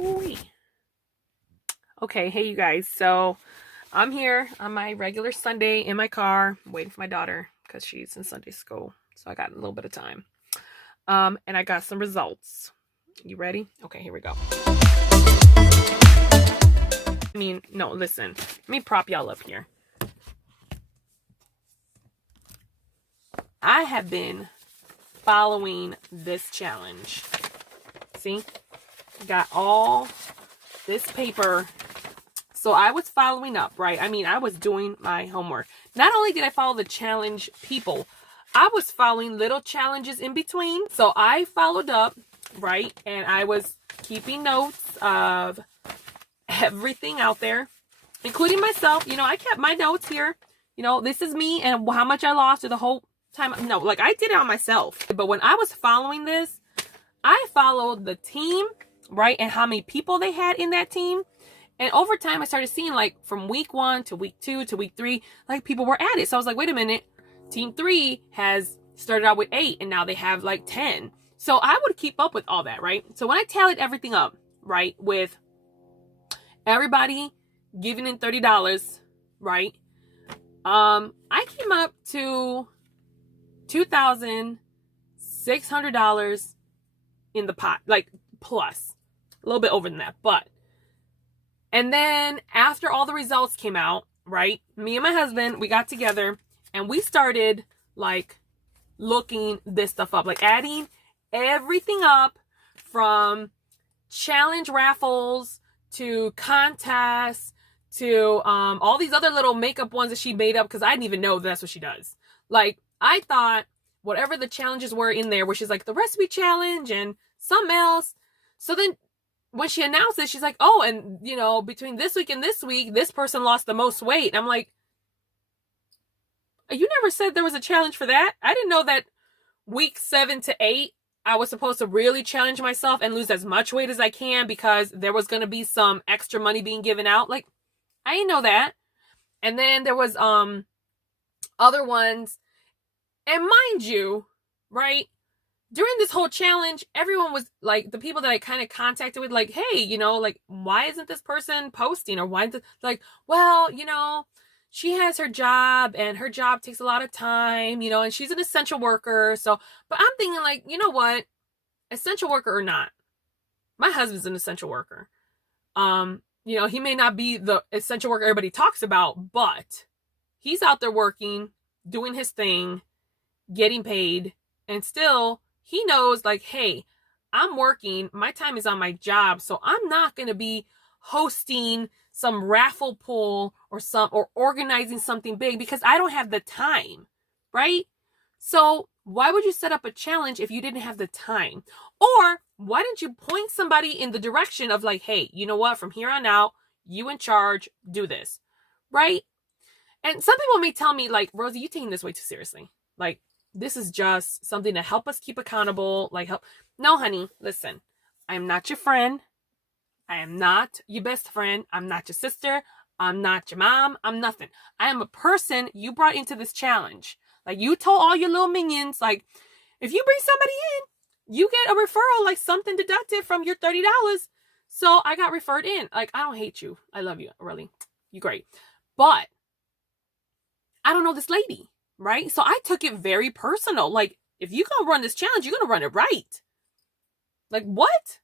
Ooh-wee. Okay, hey you guys. So I'm here on my regular Sunday in my car, waiting for my daughter because she's in Sunday school. So I got a little bit of time. And I got some results. You ready? Okay, here we go. No, listen. Let me prop y'all up here. I have been following this challenge. See? Got all this paper. So I was following up, right? I was doing my homework. Not only did I follow the challenge people, I was following little challenges in between. So I followed up, right? And I was keeping notes of everything out there, including myself. I kept my notes here. This is me and how much I lost through the whole time. No, like I did it on myself. But when I was following this, I followed the team, right? And how many people they had in that team. And over time, I started seeing like from week 1 to week 2 to week 3, like people were at it. So I was like, wait a minute, team 3 has started out with 8 and now they have like 10. So I would keep up with all that, right? So when I tallied everything up, right, with everybody giving in $30, right, I came up to $2,600 in the pot, like plus a little bit over than that, but. And then after all the results came out, right, me and my husband, we got together and we started like looking this stuff up, like adding everything up from challenge raffles to contests to all these other little makeup ones that she made up because I didn't even know that's what she does. Like I thought whatever the challenges were in there, where she's like the recipe challenge and something else. So then when she announced it, she's like, oh, and, between this week and this week, this person lost the most weight. And I'm like, you never said there was a challenge for that. I didn't know that week 7 to 8, I was supposed to really challenge myself and lose as much weight as I can because there was going to be some extra money being given out. Like, I didn't know that. And then there was other ones. And mind you, right, during this whole challenge, everyone was like, the people that I kind of contacted with, like, hey, like, why isn't this person posting? Or why, like, well, she has her job and her job takes a lot of time, and she's an essential worker. So, but I'm thinking like, you know what, essential worker or not, my husband's an essential worker. He may not be the essential worker everybody talks about, but he's out there working, doing his thing, getting paid, and still he knows like, hey, I'm working, my time is on my job, so I'm not going to be hosting some raffle pull or organizing something big because I don't have the time, right? So why would you set up a challenge if you didn't have the time? Or why didn't you point somebody in the direction of like, hey, you know what, from here on out, you in charge, do this, right? And some people may tell me like, Rosie, you taking this way too seriously. Like, this is just something to help us keep accountable, like help. No, honey, listen, I'm not your friend. I am not your best friend. I'm not your sister. I'm not your mom. I'm nothing. I am a person you brought into this challenge. Like you told all your little minions, like if you bring somebody in, you get a referral, like something deducted from your $30. So I got referred in. Like, I don't hate you. I love you. Really. You're great. But I don't know this lady. Right? So I took it very personal. Like, if you're going to run this challenge, you're going to run it right. Like, what?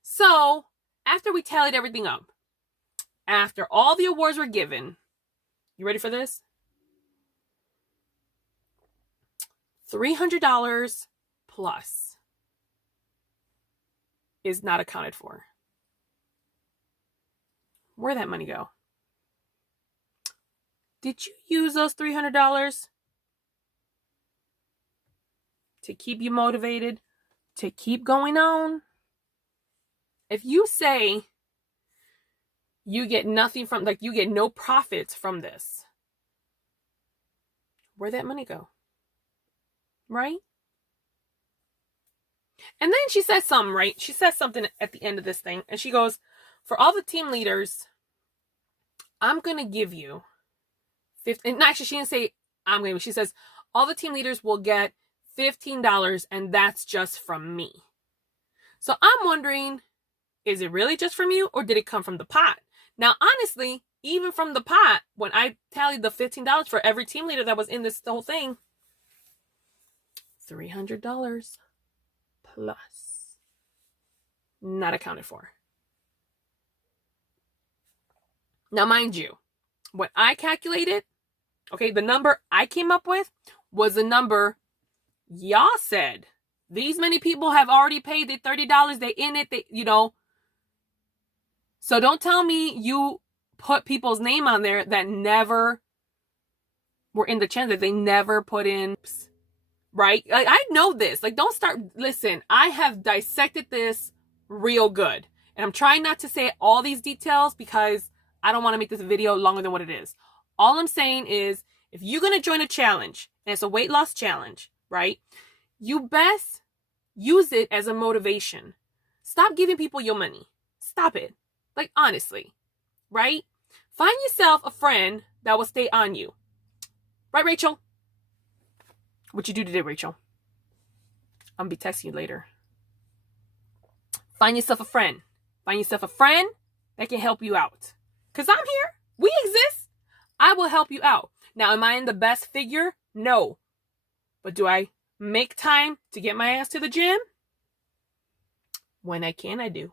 So, after we tallied everything up, after all the awards were given, you ready for this? $300 plus is not accounted for. Where'd that money go? Did you use those $300? To keep you motivated, to keep going on? If you say you get nothing from, like you get no profits from this, where'd that money go? Right? And then she says something, right? She says something at the end of this thing, and she goes, for all the team leaders, I'm going to give you 50, and actually she didn't say I'm going to, she says, all the team leaders will get $15, and that's just from me. So I'm wondering is it really just from you, or did it come from the pot? Now, honestly, even from the pot, when I tallied the $15 for every team leader that was in this whole thing, $300 plus, not accounted for. Now, mind you, what I calculated, okay, the number I came up with was the number y'all said. These many people have already paid their $30. They in it, So don't tell me you put people's name on there that never were in the challenge, that they never put in, right? Like, I know this. Like, don't start. Listen, I have dissected this real good. And I'm trying not to say all these details because I don't want to make this video longer than what it is. All I'm saying is, if you're going to join a challenge, and it's a weight loss challenge, right? You best use it as a motivation. Stop giving people your money. Stop it. Like, honestly, right? Find yourself a friend that will stay on you. Right, Rachel? What you do today, Rachel? I'm going to be texting you later. Find yourself a friend. Find yourself a friend that can help you out. Because I'm here. We exist. I will help you out. Now, am I in the best figure? No. But do I make time to get my ass to the gym? When I can, I do.